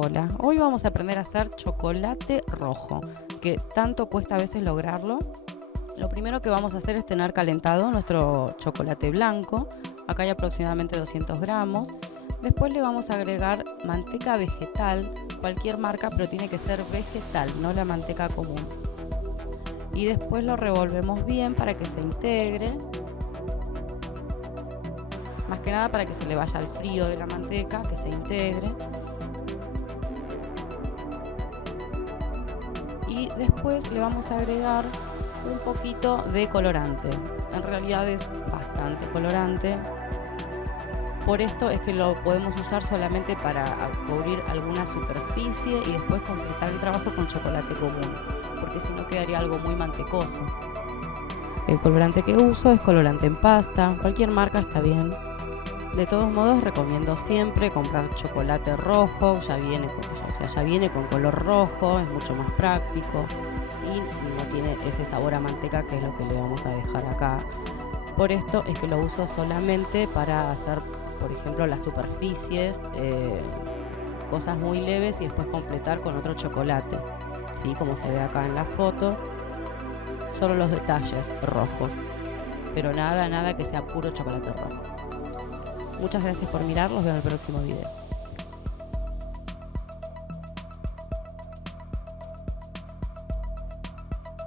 Hola, hoy vamos a aprender a hacer chocolate rojo, que tanto cuesta a veces lograrlo. Lo primero que vamos a hacer es tener calentado nuestro chocolate blanco. Acá hay aproximadamente 200 gramos. Después le vamos a agregar manteca vegetal, cualquier marca, pero tiene que ser vegetal, no la manteca común. Y después lo revolvemos bien para que se integre. Más que nada para que se le vaya el frío de la manteca, que se integre. Y después le vamos a agregar un poquito de colorante. En realidad es bastante colorante. Por esto es que lo podemos usar solamente para cubrir alguna superficie y después completar el trabajo con chocolate común, porque si no quedaría algo muy mantecoso. El colorante que uso es colorante en pasta, cualquier marca está bien. De todos modos recomiendo siempre comprar chocolate rojo, ya viene con color rojo, es mucho más práctico y no tiene ese sabor a manteca que es lo que le vamos a dejar acá. Por esto es que lo uso solamente para hacer, por ejemplo, las superficies, cosas muy leves y después completar con otro chocolate, ¿sí? Como se ve acá en las fotos, solo los detalles rojos, pero nada que sea puro chocolate rojo. Muchas gracias por mirar, los veo en el próximo video.